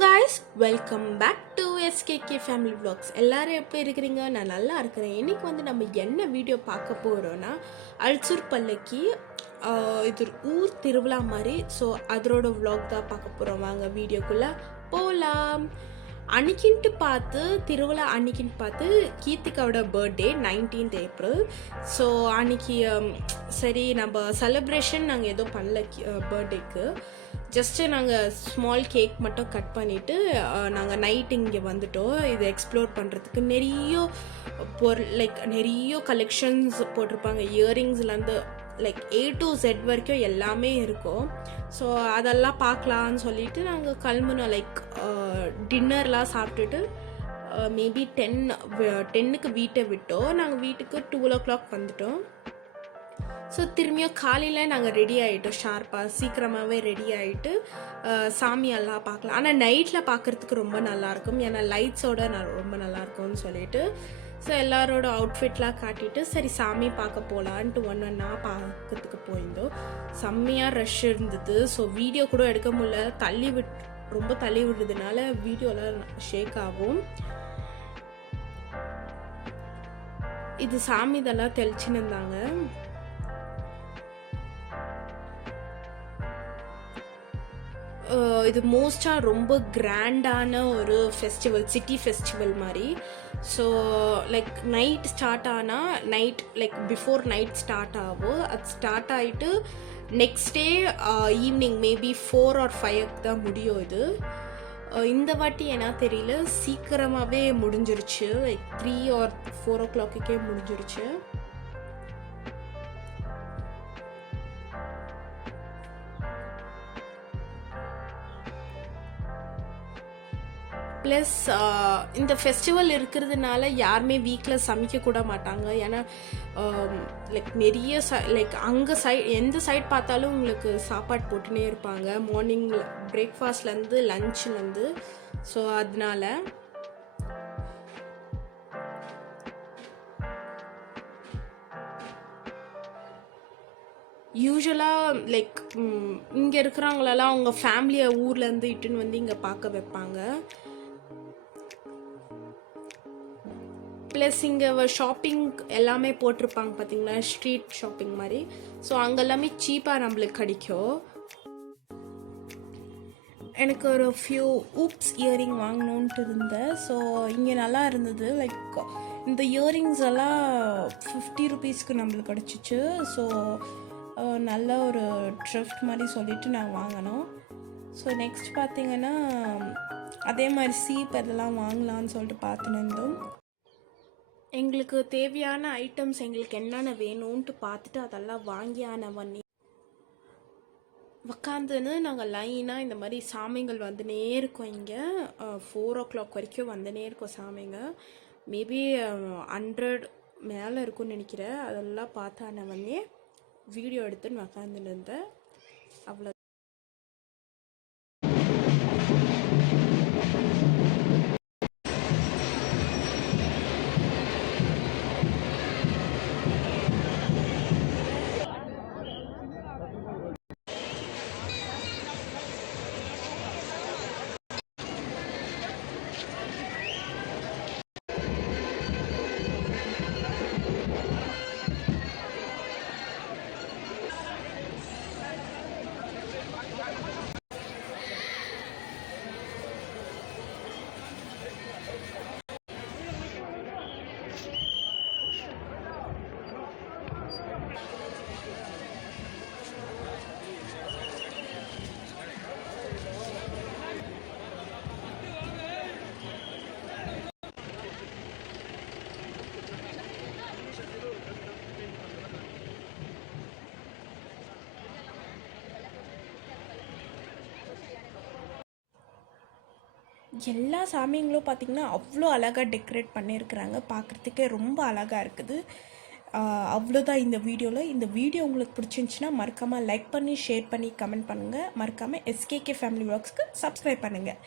guys, welcome back to SKK Family Vlogs. எல்லாரும் எப்படி இருக்கிறீங்க? நான் நல்லா இருக்கிறேன். இன்னைக்கு வந்து நம்ம என்ன வீடியோ பார்க்க போகிறோன்னா அல்சூர் பல்லக்கி இது ஒரு ஊர் திருவிழா மாதிரி. ஸோ அதோட vlog தான் பார்க்க போகிறோம். வாங்க வீடியோக்குள்ளே போகலாம். அன்னைக்கின்ட்டு பார்த்து திருவிழா அன்னைக்கின்னு பார்த்து கீர்த்திகாவோட பர்த்டே 19th ஏப்ரல். ஸோ அன்னைக்கு சரி நம்ம செலிப்ரேஷன் நாங்கள் எதுவும் பண்ணல பர்த்டேக்கு. ஜஸ்ட்டு நாங்கள் ஸ்மால் கேக் மட்டும் கட் பண்ணிவிட்டு நாங்கள் நைட் இங்கே வந்துட்டோம். இது எக்ஸ்ப்ளோர் பண்ணுறதுக்கு நிறைய பொருள் நிறைய கலெக்ஷன்ஸ் போட்டிருப்பாங்க. இயரிங்ஸ்லேருந்து A to Z வரைக்கும் எல்லாமே இருக்கும். ஸோ அதெல்லாம் பார்க்கலான்னு சொல்லிட்டு நாங்கள் கிளம்புனோம். டின்னர்லாம் சாப்பிட்டுட்டு மேபி 10க்கு வீட்டை விட்டோம். நாங்கள் வீட்டுக்கு 2 o'clock வந்துட்டோம். ஸோ திரும்பியும் காலையில் நாங்கள் ரெடி ஆகிட்டோம். ஷார்ப்பாக சீக்கிரமாகவே ரெடி ஆகிட்டு சாமியெல்லாம் பார்க்கலாம். ஆனால் நைட்டில் பார்க்குறதுக்கு ரொம்ப நல்லாயிருக்கும், ஏன்னா லைட்ஸோட ரொம்ப நல்லாயிருக்கும்னு சொல்லிட்டு ஸோ எல்லாரோட அவுட்ஃபிட்லாம் காட்டிட்டு சரி சாமி பார்க்க போகலான்ட்டு ஒன்றா பார்க்கறதுக்கு போயிருந்தோம். செம்மையாக ரஷ் இருந்தது. ஸோ வீடியோ கூட எடுக்க முடியல, ரொம்ப தள்ளி விடுறதுனால வீடியோலாம் ஷேக் ஆகும். இது சாமி இதெல்லாம் தெளிச்சுன்னு இருந்தாங்க. இது மோஸ்ட்டாக ரொம்ப கிராண்டான ஒரு ஃபெஸ்டிவல், சிட்டி ஃபெஸ்டிவல் மாதிரி. ஸோ நைட் ஸ்டார்ட் ஆனால் பிஃபோர் நைட் ஸ்டார்ட் ஆகும். அது ஸ்டார்ட் ஆகிட்டு next day evening maybe 4 or 5 தான் முடியும். இது இந்த வாட்டி என்ன தெரியல, சீக்கிரமாகவே முடிஞ்சிருச்சு. 3 or 4 o'clock முடிஞ்சிருச்சு. ப்ளஸ் இந்த ஃபெஸ்டிவல் இருக்கிறதுனால யாருமே வீட்டில் சமைக்கக்கூட மாட்டாங்க. ஏன்னா நிறைய அங்கே எந்த சைட் பார்த்தாலும் உங்களுக்கு சாப்பாடு போட்டுனே இருப்பாங்க, மார்னிங் பிரேக்ஃபாஸ்ட்லேருந்து லன்ச்லேருந்து. ஸோ அதனால யூஸ்வலாக இங்கே இருக்கிறவங்களெல்லாம் அவங்க ஃபேமிலியை ஊர்லேருந்து இட்டுன்னு வந்து இங்கே பார்க்க வைப்பாங்க. ப்ளஸ் இங்கே ஷாப்பிங் எல்லாமே போட்டிருப்பாங்க பார்த்தீங்களா, ஸ்ட்ரீட் ஷாப்பிங் மாதிரி. ஸோ அங்கெல்லாமே சீப்பாக நம்மளுக்கு கிடைக்கும். எனக்கு ஒரு ஃபியூ ஊப்ஸ் இயரிங் வாங்கணுன்ட்டு இருந்தேன். ஸோ இங்கே நல்லா இருந்தது. இந்த இயரிங்ஸ் எல்லாம் 50 rupeesக்கு நம்மளுக்கு கிடச்சிச்சு. ஸோ நல்ல ஒரு ட்ரிஃப்ட் மாதிரி சொல்லிவிட்டு நான் வாங்கினோம். ஸோ நெக்ஸ்ட் பார்த்திங்கன்னா அதே மாதிரி சீப் அதெல்லாம் வாங்கலான்னு சொல்லிட்டு பார்த்துன்னு இருந்தோம். எங்களுக்கு தேவையான ஐட்டம்ஸ் எங்களுக்கு என்னென்ன வேணும்ன்ட்டு பார்த்துட்டு அதெல்லாம் வாங்கியான பண்ணி உக்காந்துன்னு நாங்கள் லைனாக இந்த மாதிரி சாமிங்கள் வந்துனே இருக்கோம். இங்கே 4 o'clock வரைக்கும் வந்துனே இருக்கோம் சாமிங்க. மேபி 100 மேலே இருக்கும்னு நினைக்கிறேன். அதெல்லாம் பார்த்தான வந்தே வீடியோ எடுத்துன்னு உக்காந்துன்னு இருந்தேன். அவ்வளோ எல்லா சாமிங்களும் பார்த்திங்கன்னா அவ்வளோ அழகாக டெக்கரேட் பண்ணியிருக்கிறாங்க. பார்க்குறதுக்கே ரொம்ப அழகாக இருக்குது. அவ்வளோதான் இந்த வீடியோவில். இந்த வீடியோ உங்களுக்கு பிடிச்சிருந்துச்சின்னா மறக்காமல் லைக் பண்ணி, ஷேர் பண்ணி, கமெண்ட் பண்ணுங்கள். மறக்காமல் SKK ஃபேமிலி vlogsக்கு சப்ஸ்கிரைப் பண்ணுங்கள்.